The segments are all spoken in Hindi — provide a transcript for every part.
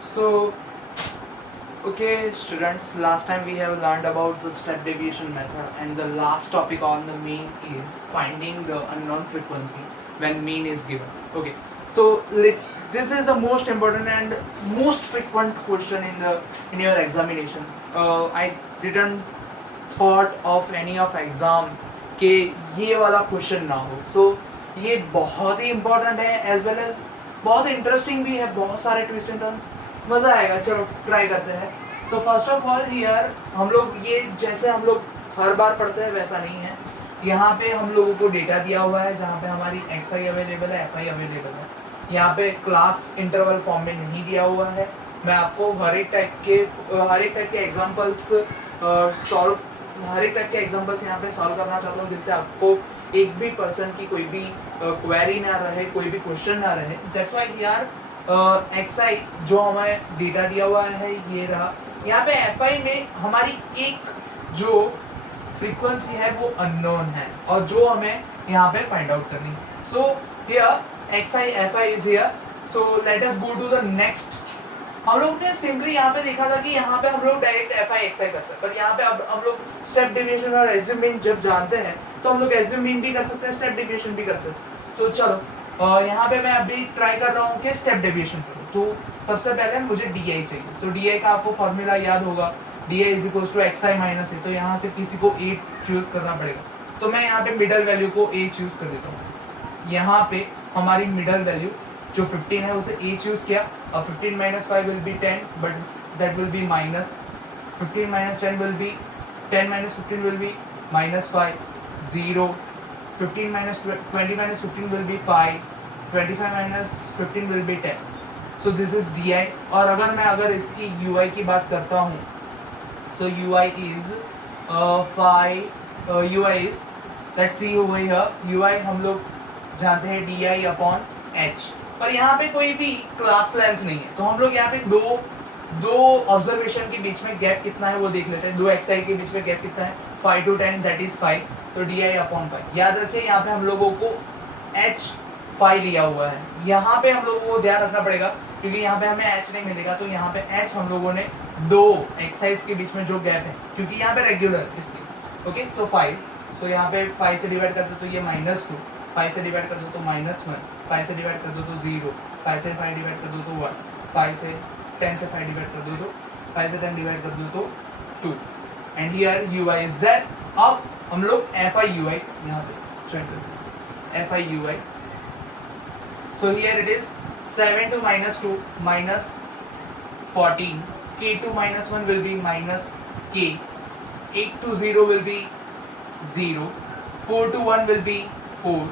So, okay, students, last time we have learned about the step deviation method, and the last topic on the mean is finding the unknown frequency when mean is given. Okay, so this is the most important and most frequent question in your examination. I didn't thought of any of exam के ये वाला क्वेश्चन ना हो. So ये बहुत ही इम्पोर्टेंट है एज वेल एज बहुत इंटरेस्टिंग भी है, बहुत सारे ट्विस्ट एंड टर्न्स, मज़ा आएगा. चलो ट्राई करते हैं. So first of all here हम लोग ये जैसे हम लोग हर बार पढ़ते हैं वैसा नहीं है. यहाँ पे हम लोगों को डेटा दिया हुआ है जहाँ पे हमारी एक्स आई अवेलेबल है, एफ आई अवेलेबल है. यहाँ पे क्लास इंटरवल फॉर्म में नहीं दिया हुआ है. मैं आपको हर एक टाइप के एग्जाम्पल्स सॉल्व हर एक टाइप के एग्जाम्पल्स यहाँ पे सॉल्व करना चाहता हूँ जिससे आपको एक भी पर्सन की कोई भी क्वेरी ना रहे, कोई भी क्वेश्चन ना रहे. दैट्स व्हाई यार एक्स आई जो हमें डेटा दिया हुआ है ये रहा. यहाँ पे एफ आई में हमारी एक जो फ्रीक्वेंसी है वो अननोन है और जो हमें यहाँ पे फाइंड आउट करनी है. So here X I F I is here. So let us go to the next. हम लोग ने सिंपली यहाँ पे देखा था कि यहाँ पे हम लोग डायरेक्ट एफ आई एक्स आई करते हैं, पर यहाँ पे अब हम लोग स्टेप डिविएशन और एज्यूम मीन जब जानते हैं तो हम लोग एज्यूम मीन भी कर सकते हैं, स्टेप डिविएशन भी करते हैं. तो चलो यहाँ पे मैं अभी ट्राई कर रहा हूँ कि स्टेप डिविएशन करूँ. तो सबसे पहले मुझे डी आई चाहिए. तो डी आई का आपको फॉर्मूला याद होगा, d i is equals to x i minus a. तो यहाँ से किसी को ए चूज करना पड़ेगा. तो मैं यहाँ पे मिडल वैल्यू को ए चूज कर देता हूँ. यहाँ पे हमारी मिडल वैल्यू जो 15 है उसे a चूज किया. और 15 minus 5 will be 10, but that will be minus 15 minus 10 will be 10 minus 15 will be minus 5 0. 15 minus 20 minus 15 will be 5. 25 minus 15 will be 10. So this is di. और अगर इसकी ui की बात करता हूँ, so ui is 5 ui is let's see over here. ui हम लोग जानते हैं di upon h. पर यहाँ पे कोई भी क्लास लेंथ नहीं है, तो हम लोग यहाँ पे दो ऑब्जर्वेशन के बीच में गैप कितना है वो देख लेते हैं. दो एक्स आई के बीच में गैप कितना है, 5 to 10 दैट इज 5. तो डी आई अपॉन 5. याद रखिए यहाँ पे हम लोगों को एच 5 लिया हुआ है. यहाँ पे हम लोगों को ध्यान रखना पड़ेगा क्योंकि यहाँ पे हमें एच नहीं मिलेगा. तो यहाँ पे एच हम लोगों ने दो एक्साइज के बीच में जो गैप है, क्योंकि यहाँ पे रेगुलर इसलिए. ओके, सो 5. सो यहाँ पे 5 से डिवाइड कर दो तो ये -2. 5 से डिवाइड कर दो तो -1. 5 से डिवाइड कर दो तो 0. 5 से 5 डिवाइड कर दो तो 1. 5 से 10 से 5 डिवाइड कर दो तो 5 से 10 डिवाइड कर दो तो 2. And here you I is that. अब हम लोग एफ आई यू आई यहाँ पे चेक करते हैं. F I you I. So here it is 7 to -2 -14. k to -1 will be -k. 8 to 0 will be 0. 4 to 1 will be 4.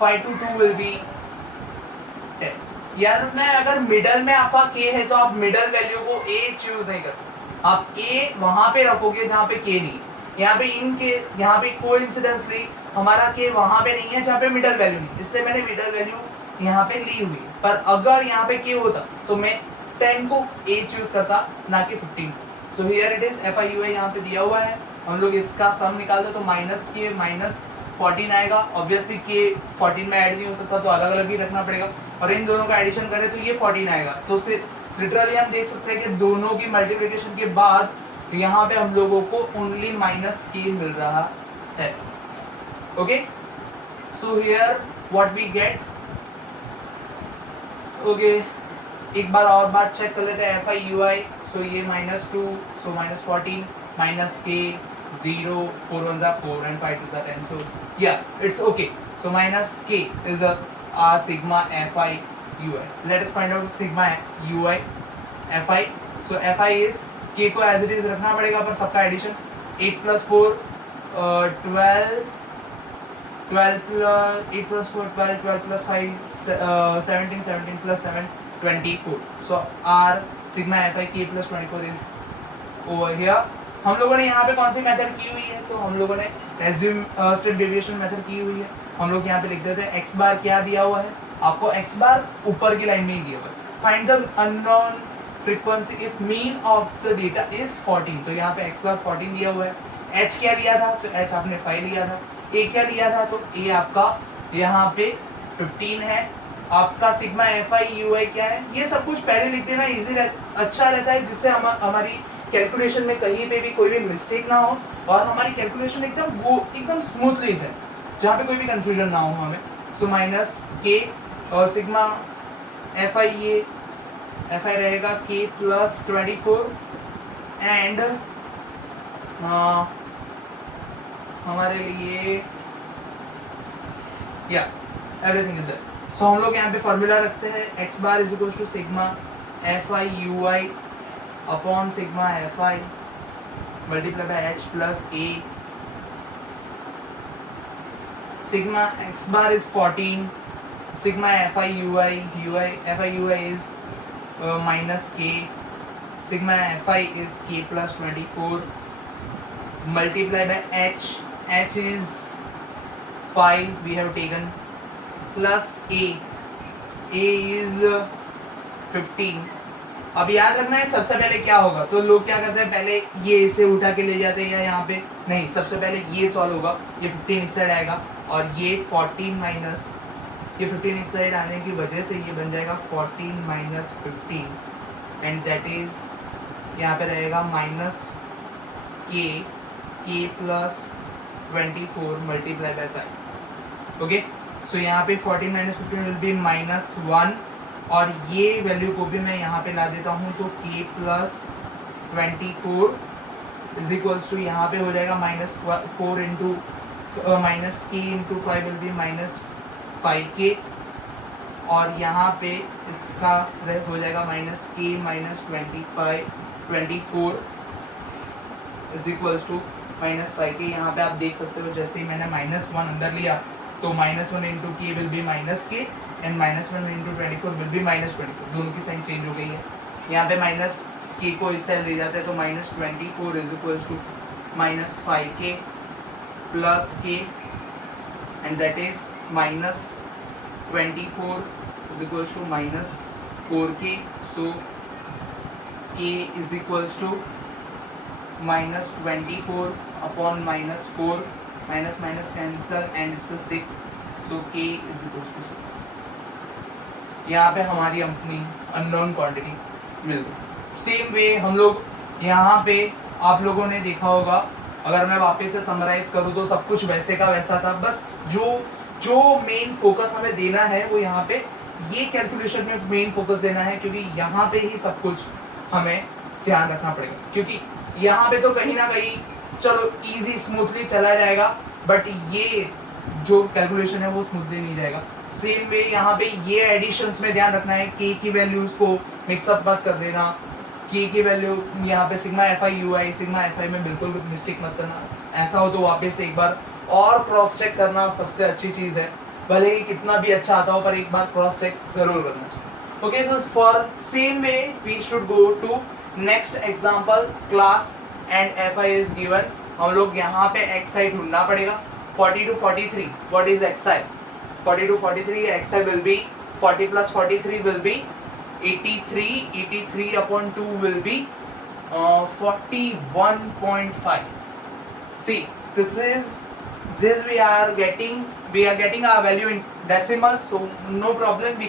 5 to 2 will be 10. यार मैं अगर मिडल में आपका k है तो आप मिडल वैल्यू को a चूज नहीं कर सकते. आप a वहां पे रखोगे जहाँ पे k नहीं है. यहाँ पे कोइंसिडेंसली हमारा k वहां पे नहीं है जहाँ पे मिडल वैल्यू नहीं, इसलिए मैंने मिडल वैल्यू यहाँ पे ली हुई है. पर अगर यहाँ पे k होता तो मैं 10 को a चूज करता, ना कि 15. So here it is f I you i यहाँ पे दिया हुआ है. हम लोग इसका सम निकालते तो -k -14 आएगा. ऑब्वियसली के 14 में ऐड नहीं हो सकता तो अलग अलग ही रखना पड़ेगा, और इन दोनों का एडिशन करें तो ये 14 आएगा. तो लिटरली हम देख सकते हैं कि दोनों की मल्टीप्लिकेशन के बाद यहाँ पे हम लोगों को ओनली -k मिल रहा है. Okay, so here what we get. Okay, एक बार और बात चेक कर लेते हैं. एफ आई यू आई. सो ये -2, सो -14 -k 0, 4 1s are 4 and 5 2s are 10. So yeah, it's okay. So -k is our sigma fi ui. Let us find out sigma ui fi. So fi is k को as it is रखना पड़ेगा, पर सबका addition 8 + 4 12 12 plus 8 plus 4 12 12 plus 5 17 17 plus 7 24. So our sigma fi k plus 24 is over here. हम लोगों ने यहाँ पे कौन सी मेथड की हुई है, तो हम लोगों ने एज्यूम स्टेप डेविएशन मेथड की हुई है. हम लोग यहाँ पे लिख देते हैं एक्स बार क्या दिया हुआ है आपको. एक्स बार ऊपर की लाइन में ही दिया हुआ है. Find the unknown frequency if mean of the data is 14. तो यहाँ पे एक्स बार 14 दिया हुआ है. एच क्या लिया था, तो एच आपने 5 लिया था. ए क्या लिया था, तो ए आपका यहाँ पे 15 है. आपका सिग्मा एफ आई यू आई क्या है, ये सब कुछ पहले लिख देना इजी अच्छा रहता है, जिससे हमारी कैलकुलेशन में कहीं पे भी कोई भी मिस्टेक ना हो और हमारी कैलकुलेशन एकदम स्मूथली जाए, जहाँ पे कोई भी कंफ्यूजन ना हो हमें। सो माइनस के और सिग्मा एफ आई रहेगा के प्लस 24 एंड हमारे लिए या एवरीथिंग इज इट। सो हम लोग यहाँ पे फॉर्मूला रखते हैं X bar is equal to sigma F I you I upon sigma F I multiply by H plus A. Sigma X bar is 14, sigma F I you I is minus k, sigma fi is k plus 24 multiply by h is 5 we have taken plus a is 15। अब याद रखना है सबसे पहले क्या होगा, तो लोग क्या करते हैं पहले ये इसे उठा के ले जाते हैं या यहाँ पे नहीं, सबसे पहले ये सॉल्व होगा, ये 15 इस साइड आएगा और ये 14 माइनस ये 15 इस साइड आने की वजह से ये बन जाएगा 14 माइनस 15 एंड दैट इज यहाँ पे रहेगा माइनस के प्लस 24 मल्टीप्लाई बाय 5। ओके, सो यहाँ पे 14 माइनस 15 विल बी माइनस 1 और ये वैल्यू को भी मैं यहाँ पे ला देता हूँ, तो के प्लस 24 इज इक्वल्स टू यहाँ पे हो जाएगा minus 4 into minus K into 5 will be minus 5k और यहाँ पे इसका हो जाएगा minus K minus 24 is equals to minus 5k। यहाँ पे आप देख सकते हो जैसे ही मैंने माइनस 1 अंदर लिया तो माइनस 1 इंटू के विल बी माइनस के and minus 1 into 24 will be minus 24, दोनों की साइन चेंज हो गई है। यहाँ पे माइनस के को इस साइड ले जाते हैं तो minus 24 is equals to minus 5k plus K and that is minus 24 is equals to minus 4k, so k is equals to minus 24 upon minus 4, minus minus cancel and it's a 6, so k is equals to 6। यहाँ पे हमारी अपनी अननोन क्वांटिटी मिल गई। सेम वे हम लोग यहाँ पे आप लोगों ने देखा होगा, अगर मैं वापस से समराइज करूँ तो सब कुछ वैसे का वैसा था, बस जो मेन फोकस हमें देना है वो यहाँ पे ये कैलकुलेशन में मेन फोकस देना है, क्योंकि यहाँ पे ही सब कुछ हमें ध्यान रखना पड़ेगा, क्योंकि यहाँ पे तो कहीं ना कहीं चलो इजी स्मूथली चला जाएगा बट ये जो कैलकुलेशन है वो स्मूथली नहीं जाएगा। सेम वे यहाँ पे ये एडिशंस में ध्यान रखना है, के की वैल्यूज को मिक्सअप मत कर देना, के की वैल्यू यहाँ पे sigma F I you I sigma F आई में बिल्कुल भी मिस्टेक मत करना, ऐसा हो तो वापस से एक बार और क्रॉस चेक करना सबसे अच्छी चीज़ है, भले ही कितना भी अच्छा आता हो पर एक बार क्रॉस चेक जरूर करना चाहिए। Okay, so for same way we should go to next example class and F I is given. हम लोग यहाँ पे एक्स आई ढूंढना पड़ेगा। 40 to 43 what is xi? 40 to 43 xi will be 40 plus 43 will be 83 upon 2 will be 41.5. see this we are getting our value in decimals, so no problem, we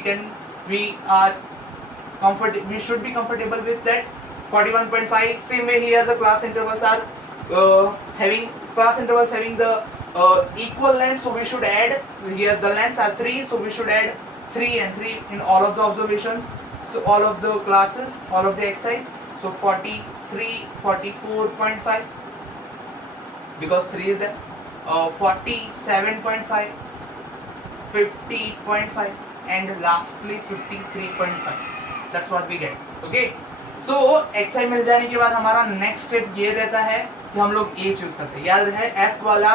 should be comfortable with that 41.5. same way here the class intervals are having the equal length, so we should add here the lengths are 3, so we should add 3 and 3 in all of the observations, so all of the classes, all of the exercise, so 43 44.5 because 3 is there, 47.5 50.5 and lastly 53.5, that's what we get. okay, so xi मिल जाने के बाद हमारा नेक्स्ट स्टेप ये रहता है कि हम लोग a चूज करते हैं। याद रहे f वाला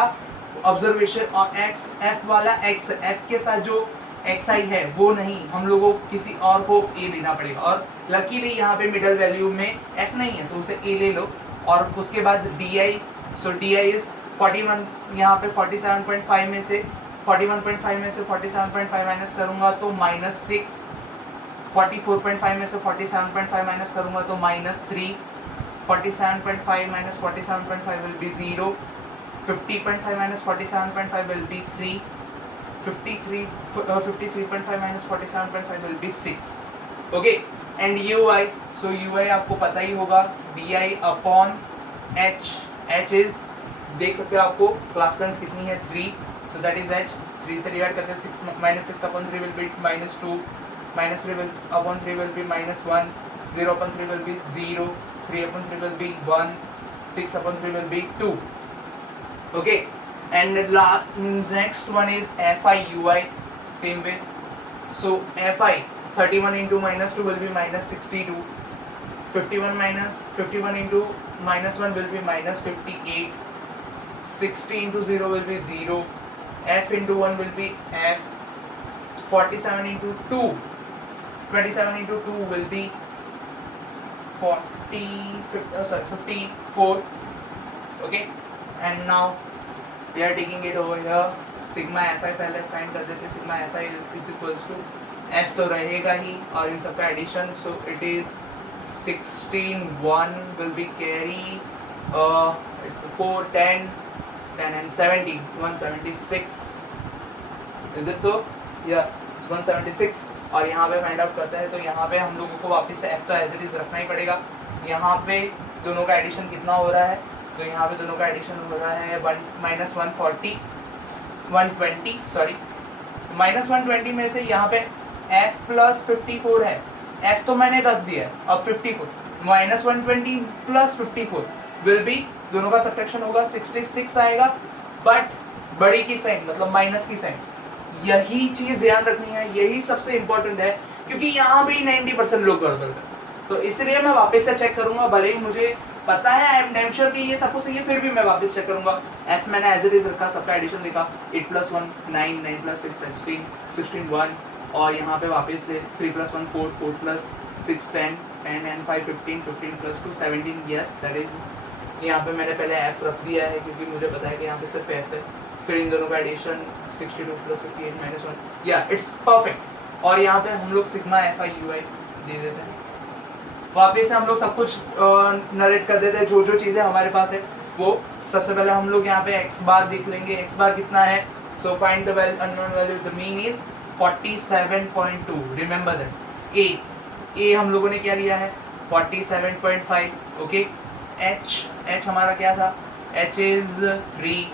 ऑब्जर्वेशन और f वाला x, f के साथ जो xi है वो नहीं, हम लोगों को किसी और को a लेना पड़ेगा, और लकीली यहाँ पे मिडल वैल्यू में f नहीं है तो उसे a ले लो। और उसके बाद di, सो di इज 41, यहाँ पे 47.5 में से 47.5 माइनस करूँगा तो -6, 44.5 में से 47.5 माइनस करूँगा तो -3, 47.5 minus 47.5 will be 0, 50.5 minus 47.5 will be 3, 53 53.5 minus 47.5 will be 6. Okay, and ui, so ui आपको पता ही होगा di upon h. h is, देख सकते हो आपको क्लास लेंथ कितनी है 3, so that is h. 3 से डिवाइड करते हैं 6 minus 6 upon 3 will be minus 2, minus 3 will upon 3 will be minus 1, 0 upon 3 will be 0, 3 upon 3 will be 1, 6 upon 3 will be 2. Okay, and next one is fi ui, same way. So fi 31 into minus 2 will be minus 62, 51 into minus 1 will be minus 58, 60 into 0 will be 0, f into 1 will be f, 47 into 2, 27 into 2 will be 54. Okay, and now we are taking it over here. Sigma fi पहले फाइंड कर देते, sigma fi is equals to f तो रहेगा ही और इन सबका addition, so it is 16, 1 will be carry, it's 4, 10 and 17, 176. Is it so? Yeah, it's 176. और यहाँ पे फाइंड आउट करता है तो यहाँ पे हम लोगों को वापस से f तो एज इट इज रखना ही पड़ेगा. यहाँ पे दोनों का एडिशन कितना हो रहा है, तो यहाँ पे दोनों का एडिशन हो रहा है माइनस 120 में से यहाँ पे f प्लस 54 है, f तो मैंने रख दिया है, अब 54 माइनस 120 प्लस 54 विल बी, दोनों का सब्ट्रैक्शन होगा 66 आएगा, बट बड़ी की साइन मतलब माइनस की साइन. यही चीज ध्यान रखनी है, यही सबसे इंपॉर्टेंट है, क्योंकि यहाँ भी 90% लोग गड़बड़ करते हैं. तो इसलिए मैं वापस से चेक करूंगा, भले ही मुझे पता है आई एम डैम श्योर कि ये सब कुछ सही है, फिर भी मैं वापस चेक करूंगा. f मैंने एज इट इज रखा, सबका एडिशन देखा, 8 + 1 9, 9 + 6 16 1, और यहाँ पे वापस से 3 + 1 4, 4 + 6 10 and 5 15, 15 + 2 17. यस दैट इज, यहाँ पे मैंने पहले f रख दिया है क्योंकि मुझे पता है कि यहाँ पे सिर्फ f है. फिर इन दोनों का एडिशन 62 + 58 - 1, या इट्स परफेक्ट. और यहाँ पे हम लोग सिग्मा fi ui दे देते हैं. वापस से हम लोग सब कुछ नरेट कर देते हैं, जो जो चीज़ें हमारे पास है वो. सबसे पहले हम लोग यहाँ पे x बार देख लेंगे, x बार कितना है. So find the unknown value, the mean is 47.2. Remember that a हम लोगों ने क्या लिया है 47.5. ओके, h हमारा क्या था, h इज 3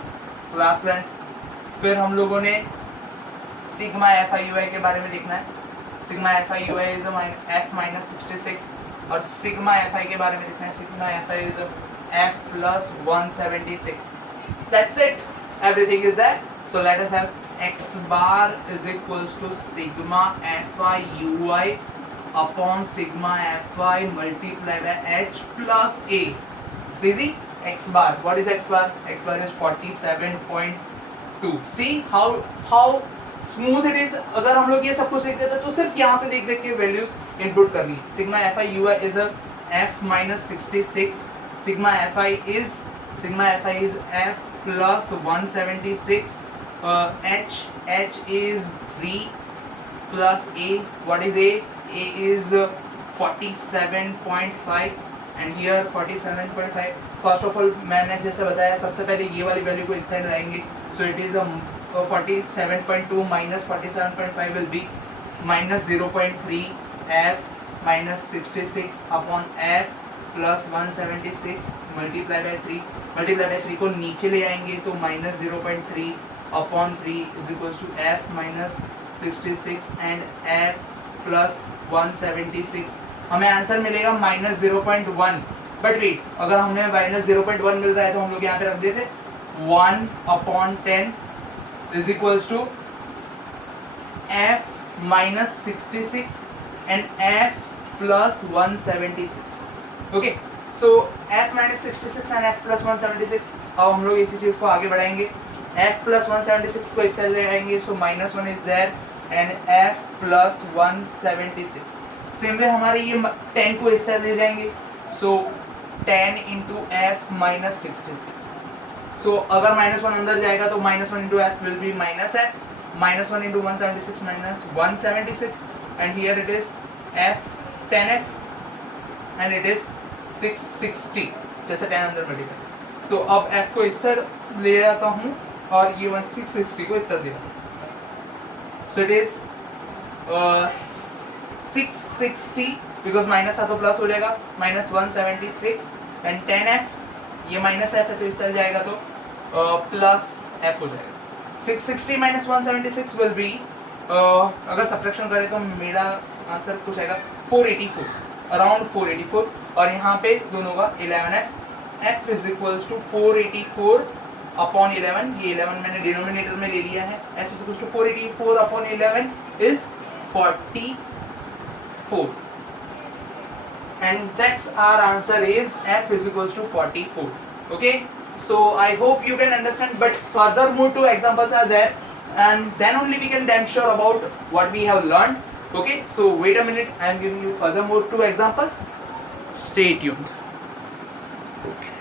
क्लास लेंथ. फिर हम लोगों ने सिग्मा fi ui के बारे में देखना है. Sigma fi ui is f - 66, और सिग्मा fi के बारे में देखना है. Sigma fi is f + 176. That's it, everything is that. So let us have x bar is equals to sigma fi ui upon sigma fi multiply by h plus a. It's easy. x bar, what is x bar? x bar is 47.2. See how smooth it is. अगर हम लोग ये सब कुछ लिख देते तो सिर्फ यहाँ से देख के वैल्यूज इनपुट करनी. Sigma fi ui is f - 66. Sigma fi is f + 176. h is 3 plus a. What is a? a is 47.5 and here 47.5. First of all मैंने जैसे बताया, सबसे पहले ये वाली वैल्यू को इस साइड लाएंगे. सो it is 47.2 minus 47.5 will be minus 0.3 f minus 66 upon f plus 176 multiply by 3. Multiply by 3 को नीचे ले आएंगे तो minus 0.3 upon 3 is equals to f minus 66 and f plus 176. हमें आंसर मिलेगा minus 0.1. बट वेट, अगर हमें माइनस 0.1 मिल रहा है तो हम लोग यहाँ पे रख देते 1 upon 10 is equals to f minus 66 and f plus 176. Okay, so f minus 66 and f plus 176. अब हम लोग इसी चीज़ को आगे बढ़ाएंगे. f plus 176 को इससे ले आएंगे, so minus 1 is there and f plus 176. Same way हमारे ये 10 को इससे ले जाएंगे, so 10 into f minus 66. So अगर -1 अंदर जाएगा तो -1 into f will be minus f. -1 into 176 minus 176 and here it is f 10f and it is 660. जैसे 10 अंदर मल्टीप्लाई. So अब f को इस साइड ले आता हूँ और ये 660 को इस साइड दे रहा हूँ. So it is 660 because minus था तो प्लस हो जाएगा, माइनस 176 एंड 10f, ये माइनस f है तो इस साइड जाएगा तो प्लस f हो जाएगा. 660 माइनस 176 विल बी, अगर सब्ट्रैक्शन करें तो मेरा आंसर कुछ आएगा 484, अराउंड 484. और यहाँ पे दोनों का 11f, f is equals to 484 upon 11, ये 11 मैंने डिनोमिनेटर में ले लिया है. f is equals to 484 upon 11 is 44 and that's our answer is f is equals to 44. Okay, so I hope you can understand, but further more two examples are there and then only we can damn sure about what we have learned. Okay, so wait a minute, I am giving you further more two examples, stay tuned. Okay,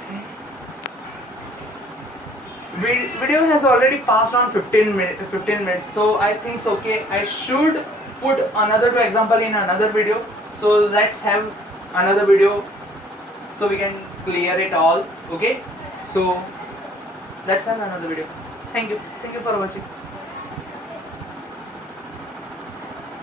video has already passed on 15 minutes, so I think so, okay, I should put another two example in another video. So let's have another video so we can clear it all. Okay, so let's have another video. Thank you for watching.